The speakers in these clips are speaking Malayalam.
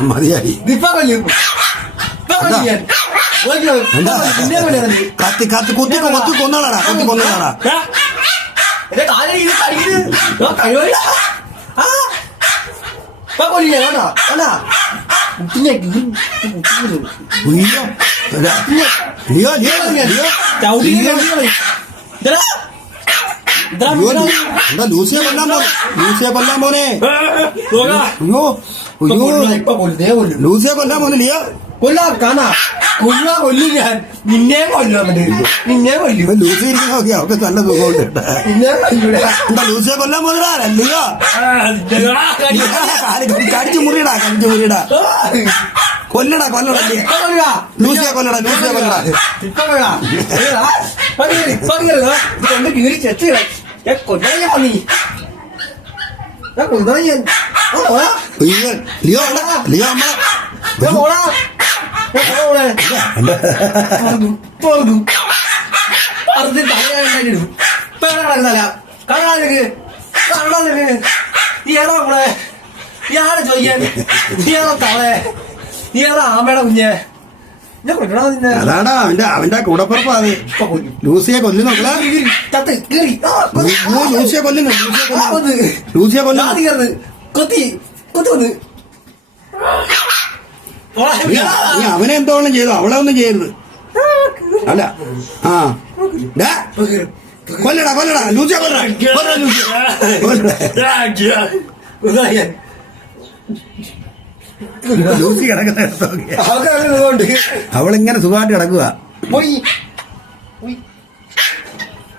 മതിയായി. കത്തി കത്തി കുത്തി കൊത്തി കൊന്നോളാടാ കൊത്തി കൊന്നോളാടാ. ദാ, എന്റെ കാലിൽ എന്താ ലൂസിയെ കൊല്ലാൻ പോ ലൂസിയെ കൊല്ലാൻ പോനെ. അയ്യോ ഇപ്പൊ അയ്യോ. ഇപ്പൊ. ലൂസിയെ കൊല്ലാൻ പോനെ ലിയോ? കൊല്ലാം കാണാ. കൊല്ലാ കൊല്ലും ഞാൻ. നിന്നെ കൊല്ലും അവന്. നിന്നെ കൊല്ലും. ഇപ്പൊ ലൂസി ഇരിക്കുന്ന നോക്കിയാ അവർക്ക് നല്ല സുഖമുണ്ട്. നിന്നെ കൊല്ലൂടെ എന്താ ലൂസിയെ കൊല്ലാൻ പോന്നടാ ലിയോ? കാൽ കടി- കടിച്ചു മുറിയടാ കടിച്ചു മുറിയടാ. കൊല്ലടാ കൊല്ലടാ. ലൂസിയെ കൊല്ലടാ ലൂസിയെ കൊല്ലടാ. ലിയോ ലിയോ എടാ, ലിയോ നമ്മളെ ആമയുടെ കുഞ്ഞെ ഞാൻ കൊല്ലണോ നിന്നെ അതാടാ അവന്റെ അവന്റെ കൂടപ്പുറപ്പാ അത് ഇപ്പൊ കൊല്ലും. ലൂസിയെ കൊല്ലുന്നോക്കളാ ചത്ത് കീറി ആ, കൊത്തി. ലൂസിയെ കൊല്ലുന്നു ലൂസിയെ ആ, അവന്റെ അവന്റെ ലൂസിയെ കൊല്ലുന്നു ലൂസിയെ കയറുന്നു. കൊത്തി കൊത്തി വന്ന് പോടാ, നീ നീ അവനെ എന്തോളം ചെയ്തു അവളെ ഒന്നും ചെയ്യരുത് അല്ല ആ കൊല്ലടാ കൊല്ലടാ ലൂസിയ കൊല്ലടാ കൊല്ലടാ ലൂസിയെ. ലൂസി കിടക്കുന്ന അവളിങ്ങനെ സുഖമായിട്ട് കിടക്കുക.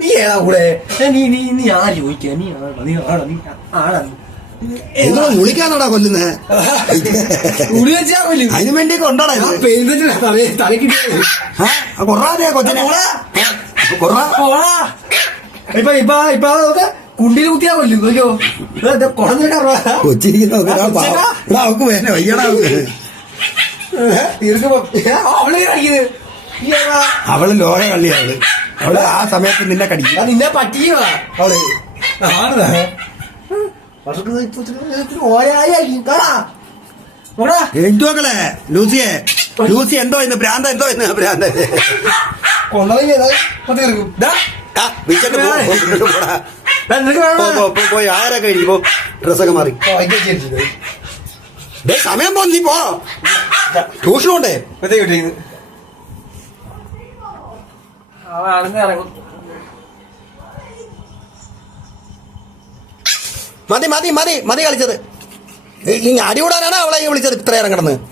നീ ഏതാ കൂടെ? നീ നീ നീ ആര് നീ നീ ആടാ നീ ആടാ നീ. എന്തോ വിളിക്കാന്നോടാ കൊല്ലുന്നേ. ഉളി വെച്ചാ കൊല്ലും. അതിനു വേണ്ടിയൊക്കെ ഉണ്ടോടാ ഇത്? തലക്കിട്ട് ആ കൊറാതെ കൊച്ചിനെ. കൊറാ. പോടാ. ഇപ്പൊ ഇപ്പൊ ഇപ്പൊ നോക്ക്. കുണ്ടിൽ കുത്തിയാ കൊല്ലും. കൊച്ചിരിക്കുന്ന അവക്ക് വേന വയ്യടാ. അവളെ കളിക്കുന്നത് അവൾ ലോക കള്ളിയാണ് അവൾ ആ സമയത്ത് നിന്നെ കടിക്കും. നിന്നെ പറ്റിയോ അവൾ. ആണതാ. എന്തുവക്കളെ ലൂസിയെ. ലൂസി എന്തോ ഇന്ന്? ഭ്രാന്ത എന്തോ ഇന്ന്? ഭ്രാന്ത. കൊള്ളാതെ പോയി ആരൊക്കെ ഡ്രസ്സൊക്കെ മാറി. സമയം പോ നീ പോ. ഇറങ്ങും. മതി മതി മതി മതി കളിച്ചത്. അടി കൂടാനാണ് അവളെ വിളിച്ചത് ഇത്രയേറെ കിടന്ന്.